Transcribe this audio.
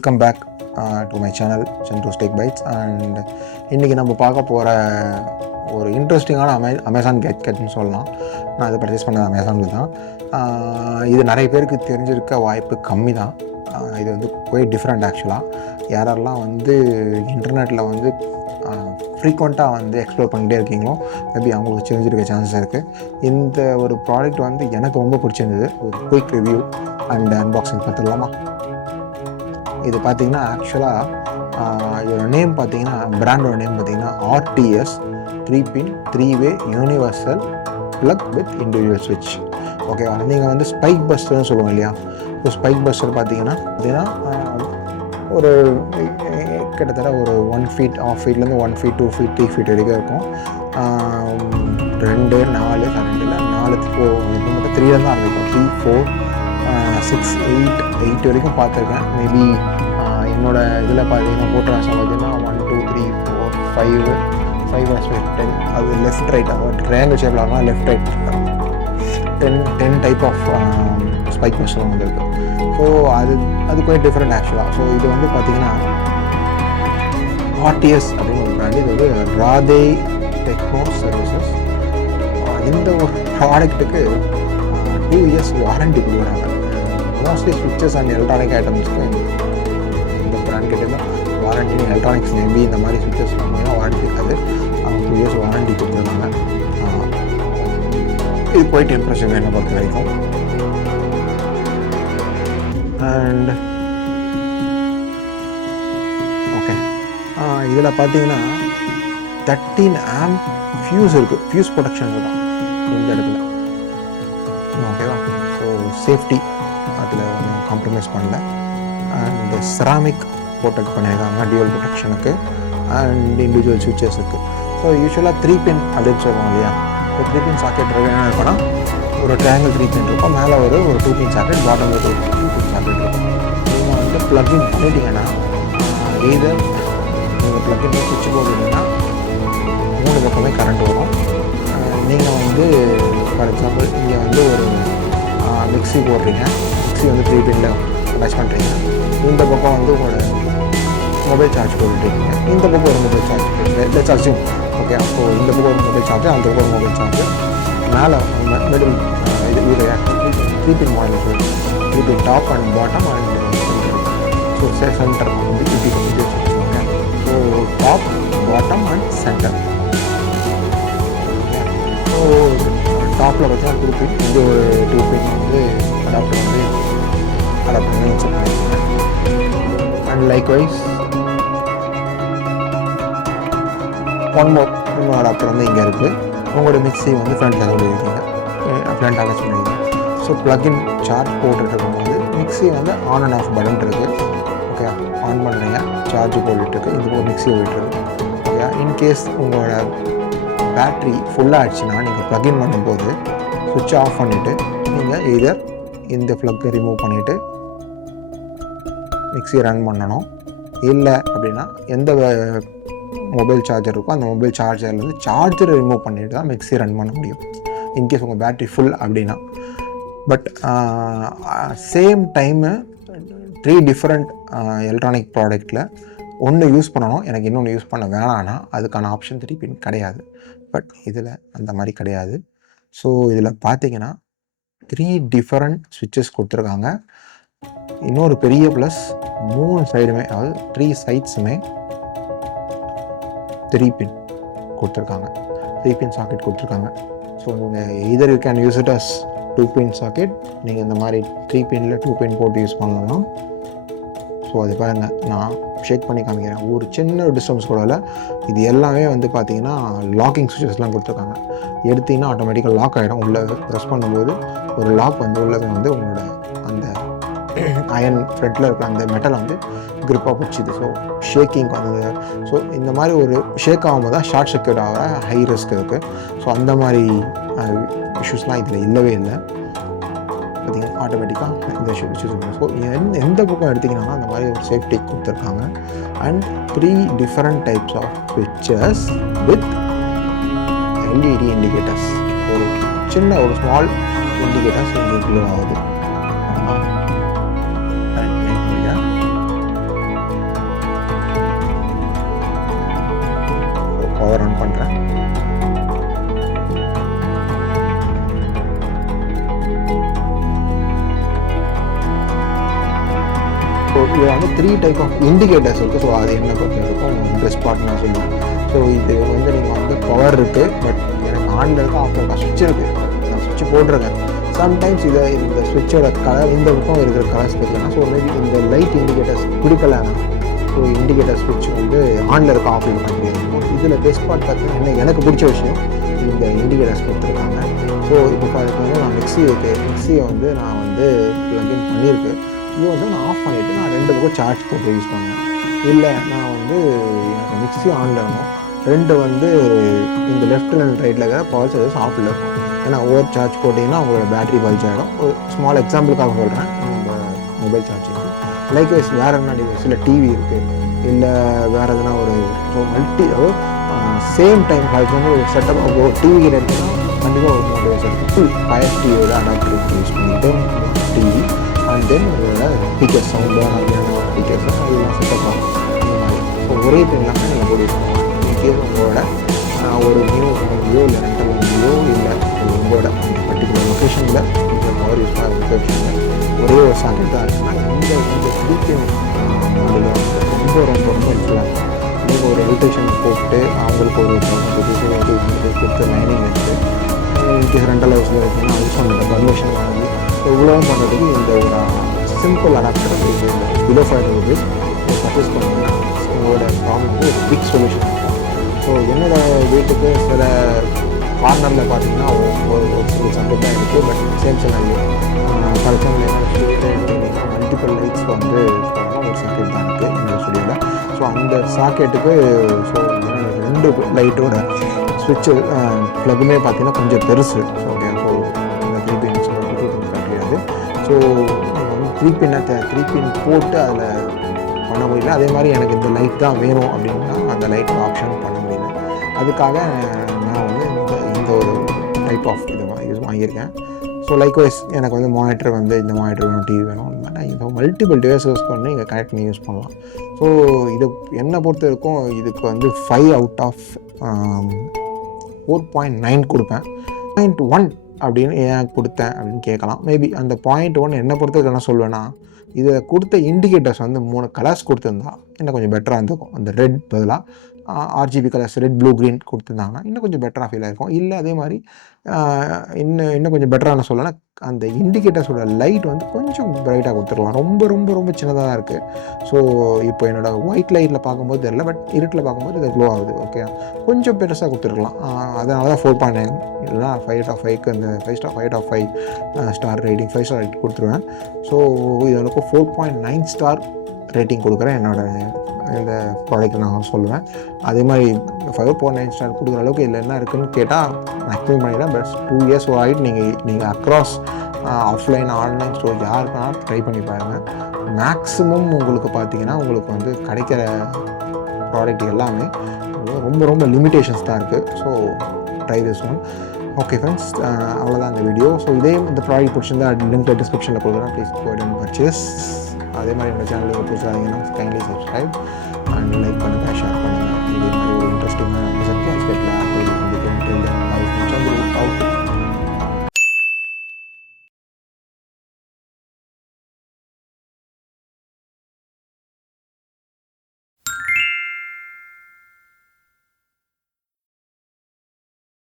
Welcome back to my channel Centros tech bytes. And இன்றைக்கி நம்ம பார்க்க போகிற ஒரு இன்ட்ரெஸ்டிங்கான அமேசான் கேட்ஜெட்னு சொல்லலாம். நான் அதை பர்ச்சேஸ் பண்ணது அமேசானில் தான். இது நிறைய பேருக்கு தெரிஞ்சிருக்க வாய்ப்பு கம்மி தான். இது வந்து குவைட் டிஃப்ரெண்ட் ஆக்சுவலாக. யாரெல்லாம் வந்து இன்டர்நெட்டில் வந்து ஃப்ரீக்வெண்ட்டாக வந்து எக்ஸ்ப்ளோர் பண்ணிகிட்டே இருக்கீங்களோ மேபி அவங்களுக்கு தெரிஞ்சிருக்க சான்சஸ் இருக்குது. இந்த ஒரு ப்ராடக்ட் வந்து எனக்கு ரொம்ப பிடிச்சிருந்தது. ஒரு குயிக் ரிவ்யூ அண்ட் அன்பாக்சிங் பார்த்துடலாமா? இது பார்த்திங்கன்னா ஆக்சுவலாக இதோட நேம் பார்த்திங்கன்னா பிராண்டோட நேம் பார்த்திங்கன்னா RTS 3-pin 3-way universal plug with individual ஸ்விட்ச். ஓகேவா? நீங்கள் வந்து ஸ்பைக் பஸ்டர்னு சொல்லுவோம் இல்லையா? இப்போ ஸ்பைக் பஸ்டர் பார்த்தீங்கன்னா ஒரு கிட்டத்தட்ட ஒரு 1 feet, 1/2 feetலேருந்து 1 feet, 2 feet, 3 feet வரைக்கும் இருக்கும். 2, 4, 3 தான் ஆரம்பிக்கும். 3, 4, 6, 8 வரைக்கும் பார்த்துருக்கேன். மேபி என்னோட இதில் பார்த்தீங்கன்னா போட்டோராசம் பார்த்தீங்கன்னா 1, 2, 3, 4, 5 10. அது லெஃப்ட் ரைட் ட்ரையாங்கிள் ஷேப்பில் ஆகலாம். Left right 10 type of spike buster வந்துருக்கு. ஸோ அது கொஞ்சம் டிஃப்ரெண்ட் ஆக்சுவலாக. ஸோ இது வந்து பார்த்திங்கன்னா RTS அப்படின்னு ஒரு பிராண்டு. இது வந்து ராதே டெக்னோ சர்வீசஸ். இந்த ஒரு ப்ராடக்ட்டுக்கு 2 years வாரண்டி கொடுக்குறாங்க. மோஸ்ட்லி ஸ்விட்சஸ் அண்ட் எலக்ட்ரானிக் ஐட்டம்ஸ்க்கு இந்த பிராண்ட் கிட்ட தான் வாரண்டி. எலக்ட்ரானிக்ஸ் மேபி இந்த மாதிரி ஸ்விட்சஸ் வாங்கினா வாரண்டி இருக்காது. 2 years வாரண்டி கொடுத்துருக்காங்க. இது போயிட்டு இம்ப்ரெஷன் என்ன பொறுத்த வரைக்கும். அண்ட் ஓகே, இதில் பார்த்தீங்கன்னா 13 amp ஃபியூஸ் இருக்குது. ஃபியூஸ் ப்ரொடெக்ஷன் தான் இந்த இடத்துல. ஓகேவா? ஸோ சேஃப்டி அதில் ஒன்றும் காம்ப்ரமைஸ் பண்ணல. அண்ட் செராமிக் ப்ரொடெக்ட் பண்ணியிருக்காங்க டியூவல் ப்ரொடெக்ஷனுக்கு அண்ட் இண்டிவிஜுவல் ஸ்விட்சஸுக்கு. ஸோ யூஸ்வலாக 3-pin அப்படின்னு சொல்லுவோம் இல்லையா? இப்போ 3-pin சாக்கெட் என்ன இருக்குன்னா ஒரு ட்ரையாங்கிள் 3-pin இருக்கும். மேலே ஒரு 2-pin சாக்கெட், பாட்டமில் ஒரு 2-pin சாக்கெட் இருக்கும். நீங்கள் வந்து ப்ளக்இன் பண்ணிட்டீங்கன்னா எய்தர் நீங்கள் ப்ளக்இன் சுவிட்ச் போட்டிங்கன்னா 3 பக்கமே கரண்ட் வரும். நீங்கள் வந்து ஃபார் எக்ஸாம்பிள் இங்கே வந்து ஒரு மிக்ஸி போடுறீங்க. மிக்ஸி வந்து 3-pinல அட்டாச் பண்ணுறீங்க. இந்த பக்கம் வந்து உங்களோட மொபைல் சார்ஜ் போட்டுருக்கீங்க. இந்த பக்கம் ஒரு மொபைல் சார்ஜ் சார்ஜிங். ஓகே, அப்போ இந்த பக்கம் ஒரு மொபைல் சார்ஜ், அந்த பக்கம் ஒரு மொபைல் சார்ஜ். மேலே மிடில் இது 3-pin model 3-pin top and bottom and so centre வந்து இப்படி வந்து வச்சுருக்காங்க. So top, bottom and centre. So டாப்பில் பார்த்தீங்கன்னா 2-pin, இது ஒரு 2-pin வந்து அடாப்டர் வந்து இன்செர்ட் பண்ணியிருக்காங்க. அண்ட் லைக்வைஸ் இன்னொரு அடாப்டர் வந்து இங்கே இருக்குது. உங்களோட மிக்ஸி வந்து ஃப்ரண்ட்டில் சொல்லியிருக்கீங்க, ஃப்ரண்ட் அட்டாச் பண்ணியிருக்கீங்க. ஸோ ப்ளக்இன் சார்ஜ் போட்டுருக்கும்போது மிக்ஸி வந்து ஆன் அண்ட் ஆஃப் பட்டன் இருக்குது. ஓகே, ஆன் பண்ணுறீங்க, சார்ஜ் போட்டுருக்கு. இது ஒரு மிக்ஸி போயிட்டுருக்கு. ஓகே, இன்கேஸ் உங்களோட பேட்ரி ஃபுல்லாக ஆகிடுச்சுன்னா நீங்கள் ப்ளக்இன் பண்ணும்போது சுவிட்ச் ஆஃப் பண்ணிவிட்டு நீங்கள் எய்தர் இந்த ப்ளக்கை ரிமூவ் பண்ணிவிட்டு மிக்ஸி ரன் பண்ணணும். இல்லை அப்படின்னா எந்த மொபைல் சார்ஜர் இருக்கோ அந்த மொபைல் சார்ஜர்லேருந்து சார்ஜரை ரிமூவ் பண்ணிவிட்டு தான் மிக்ஸி ரன் பண்ண முடியும் இன்கேஸ் உங்கள் பேட்ரி ஃபுல் அப்படின்னா. But same time 3 different electronic ப்ராடக்டில் ஒன்று யூஸ் பண்ணணும், எனக்கு இன்னொன்று யூஸ் பண்ண வேணான்னா அதுக்கான ஆப்ஷன் 3-pin கிடையாது. பட் இதில் அந்த மாதிரி கிடையாது. ஸோ இதில் பார்த்தீங்கன்னா 3 டிஃப்ரெண்ட் ஸ்விட்சஸ் கொடுத்துருக்காங்க. இன்னொரு பெரிய ப்ளஸ் 3 சைடுமே, அதாவது 3 சைட்ஸுமே 3-pin கொடுத்துருக்காங்க. 3-pin சாக்கெட் கொடுத்துருக்காங்க. ஸோ நீங்கள் either you can use it as 2-pin socket. நீங்கள் இந்த மாதிரி 3-pinல 2-pin போட்டு யூஸ் பண்ணலாம். ஸோ அது பாருங்கள், நான் ஷேக் பண்ணி காமிக்கிறேன். ஒரு சின்ன டிஸ்டன்ஸ் கூட இல்லை. இது எல்லாமே வந்து பார்த்தீங்கன்னா லாக்கிங் ஸ்விட்சஸ்லாம் கொடுத்துருக்காங்க. எடுத்திங்கன்னா ஆட்டோமேட்டிக்காக லாக் ஆகிடும். உள்ளே ப்ரெஸ் பண்ணும்போது ஒரு லாக் வந்து உள்ளே வந்து உங்களோட அந்த அயன் ஃப்ரண்ட்டில் இருக்கிற அந்த மெட்டலை வந்து க்ரிப்பாக பிடிச்சிது. ஸோ ஷேக்கிங் வந்து ஸோ இந்த மாதிரி ஒரு ஷேக் ஆகும்போது தான் ஷார்ட் சர்க்யூட் ஆகிற ஹை ரிஸ்க் இருக்குது. ஸோ அந்த மாதிரி இஷ்யூஸ்லாம் இதில் இல்லவே இல்லை. பார்த்திங்கன்னா ஆட்டோமேட்டிக்காக இந்த இஷ்யூஸ் இருக்குது. ஸோ எந்த பக்கம் எடுத்திங்கன்னா அந்த மாதிரி ஒரு சேஃப்டி கொடுத்துருக்காங்க. அண்ட் 3 டிஃப்ரெண்ட் டைப்ஸ் ஆஃப் ஸ்விட்சஸ் வித் LED இண்டிகேட்டர்ஸ். ஒரு சின்ன ஒரு ஸ்மால் இண்டிகேட்டர்ஸ் இங்கே க்ளோ ஆகுது. வந்து 3 டைப் ஆஃப் இண்டிகேட்டர்ஸ் இருக்குது. ஸோ அது என்ன பொறுத்த வரைக்கும் பெஸ்ட் பார்ட் நான் சொல்லுவேன். ஸோ இது வந்து நீங்கள் வந்து பவர் இருக்குது, பட் எனக்கு ஆனில் இருக்க ஆஃப் இருக்கா சுவிட்ச் இருக்குது, நான் சுவிட்ச் போட்டிருக்கேன். சம்டைம்ஸ் இந்த சுவிட்சோட கலர் இந்த பக்கம் இருக்கிற கலர்ஸ் பார்த்திங்கன்னா, ஸோ மேபி இந்த லைட் இண்டிகேட்டர்ஸ் பிடிக்கலன்னா ஸோ இண்டிகேட்டர் ஸ்விட்ச் வந்து ஆனில் இருக்க ஆஃப் இருக்க மாதிரி இருக்கும். இதில் பெஸ்ட் பார்ட் பார்த்தீங்கன்னா எனக்கு பிடிச்ச விஷயம் இந்த இண்டிகேட்டர்ஸ் கொடுத்துருக்காங்க. ஸோ இப்போ பார்த்தீங்கன்னா நான் மிக்சியை வந்து நான் வந்து ப்ளக்இன் பண்ணியிருக்கு. இது வந்து நான் ஆஃப் பண்ணிவிட்டு நான் 2 பக்கம் சார்ஜ் போட்டு யூஸ் பண்ணுவேன். இல்லை நான் வந்து எனக்கு மிக்சி ஆனில் இருக்கணும், 2 வந்து இந்த லெஃப்ட் அண்ட் ரைட்டில் இருக்கிற பவர் சார்ஜஸ் ஆஃபில் இருக்கும். ஏன்னா ஓவர் சார்ஜ் போட்டிங்கன்னா உங்களோட பேட்டரி பல்ஜ் ஆகிடும். ஒரு ஸ்மால் எக்ஸாம்பிளுக்காக சொல்கிறேன் நம்ம மொபைல் சார்ஜிங். லைக்வைஸ் வேறு என்ன டிவைஸ், இல்லை டிவி இருக்குது, இல்லை வேறு எதுனா ஒரு சேம் டைம் ஃபார் எக்ஸாம்பிள் ஒரு செட்டப் ஒரு டிவி எடுத்தோம்னா கண்டிப்பாக ஒரு 3 டிவைஸ் இருக்குது. ஃபயர் டிவியோட அடாப்டர் யூஸ் பண்ணிவிட்டு டிவி அண்ட் தென் உங்களோட ஸ்பீக்கர்ஸ் சவுண்டு ஸ்பீக்கர்ஸ் அதெல்லாம் செட்டப் ஆகும். இந்த மாதிரி ஸோ ஒரே டைம்லாம் நீங்கள் போட்டிருக்கோம். இன்கேஸ் உங்களோட ஒரு நியூ ஃபோன்லையோ இல்லை ரெண்டல் ஃபோன்லையோ இல்லை உங்களோட பர்டிகுலர் லொக்கேஷனில் இந்த பவர் யூஸ் பண்ண லொக்கேஷனில் ஒரே ஒரு சாக்கெட் தான் இருக்குன்னா இந்த ஸ்பீக்கர் மாடலில் வந்து ரொம்ப ஹெல்ப்ஃபுல்லாக இருக்கும். நீங்கள் ஒரு எலக்ட்ரிஷியன் போட்டு அவங்களுக்கு ஒரு கொடுத்து லைனிங் எடுத்து இன்கேஸ் ரெண்டல் ஹவுஸில் இருக்குன்னா அது சொன்ன பர்மிஷன் வாங்கி இவ்வளோ பண்ணுறதுக்கு இந்த ஒரு simple adapter below 500 rupees purchase பண்ணிங்கன்னா உங்களோட ப்ராப்ளம்க்கு ஒரு பிக் சொல்யூஷன் இருக்கும். ஸோ என்னோடய வீட்டுக்கு சில கார்னரில் பார்த்தீங்கன்னா ஒரு சப்ஜெக்ட் தான் இருக்குது, but same scenario for example multiple lights வந்து ஒரு சாக்கெட் தான் இருக்குது என்னோடய ஸ்டுடியோவில். ஸோ அந்த சாக்கெட்டுக்கு ஸோ 2 லைட்டோட ஸ்விட்சு ப்ளக்குமே பார்த்தீங்கன்னா கொஞ்சம் பெருசு. ஸோ ஸோ இந்த 3 பின்ஸ் கிடையாது. ஸோ வந்து 3 பின் போட்டு அதில் பண்ண முடியல. அதே மாதிரி எனக்கு இந்த லைட் தான் வேணும் அப்படின்னா அந்த லைட் ஆப்ஷன் பண்ண முடியல. அதுக்காக நான் வந்து இந்த ஒரு டைப் ஆஃப் இது வாங்கியிருக்கேன். ஸோ லைக்வைஸ் எனக்கு வந்து மானிட்டர் வந்து இந்த மானிட்டர் வேணும், டிவி வேணும், இந்த மல்டிபிள் டிவைஸஸ் பண்ணி நீங்கள் கனெக்ட் பண்ணி யூஸ் பண்ணலாம். ஸோ இது என்னை பொறுத்த வரைக்கும் இதுக்கு வந்து 5 out of 4.9 கொடுப்பேன். 0.1 அப்படின்னு ஏன் கொடுத்தேன் அப்படின்னு கேட்கலாம். மேபி அந்த 0.1 என்னை பொறுத்தவரைக்கும் என்ன சொல்வேன்னா, இதில் கொடுத்த இண்டிகேட்டர்ஸ் வந்து 3 கலர்ஸ் கொடுத்துருந்தா இன்னும் கொஞ்சம் பெட்டராக இருந்திருக்கும். அந்த ரெட் பதிலாக RGB colours red blue green கொடுத்துருந்தாங்கன்னா இன்னும் கொஞ்சம் பெட்டராக ஃபீல் ஆகிருக்கும். இல்லை அதே மாதிரி இன்னும் கொஞ்சம் பெட்டரான சொல்லலாம், அந்த இண்டிகேட்டர்ஸோட லைட் வந்து கொஞ்சம் பிரைட்டாக கொடுத்துருக்கலாம். ரொம்ப சின்னதாக தான் இருக்குது. ஸோ இப்போ என்னோடய ஒயிட் லைட்டில் பார்க்கும்போது தெரியல, பட் இருட்டில் பார்க்கும்போது இது க்ளோ ஆகுது. ஓகே, கொஞ்சம் பெருசாக கொடுத்துருக்கலாம். அதனால தான் 4.9 இல்லைனா 5 out of 5க்கு இந்த 5 out of 5 star rating 5 star rating கொடுத்துருவேன். ஸோ இதற்கு 4.9 ஸ்டார் ரேட்டிங் கொடுக்குறேன் என்னோட இந்த ப்ராடக்ட் நான் சொல்லுவேன். அதே மாதிரி 5.9 ஸ்டார் கொடுக்குற அளவுக்கு இதில் என்ன இருக்குதுன்னு கேட்டால் மேக்ஸிமம் பண்ணிடலாம். பட் 2 years ஆகிட்டு நீங்கள் அக்ராஸ் ஆஃப்லைன் ஆன்லைன் ஸ்டோர் யாருக்குனாலும் ட்ரை பண்ணி பாருங்கள். மேக்ஸிமம் உங்களுக்கு பார்த்தீங்கன்னா உங்களுக்கு வந்து கிடைக்கிற ப்ராடக்ட் எல்லாமே ரொம்ப லிமிட்டேஷன்ஸ் தான் இருக்குது. So try this one. Okay friends, அவ்வளோதான் இந்த வீடியோ. ஸோ இந்த ப்ராடக்ட் பிடிச்சிருந்தா லிங்க் டிஸ்கிரிப்ஷனில் கொடுக்குறேன், ப்ளீஸ் கோ அண்ட் பர்ச்சேஸ். அதே மாதிரி நம்ம சேனலுக்கு புதுசாக இருந்தீங்கன்னா கைண்ட்லி சப்ஸ்கிரைப் அண்ட் லைக் பண்ணுங்கள், ஷேர் பண்ணுங்கள்.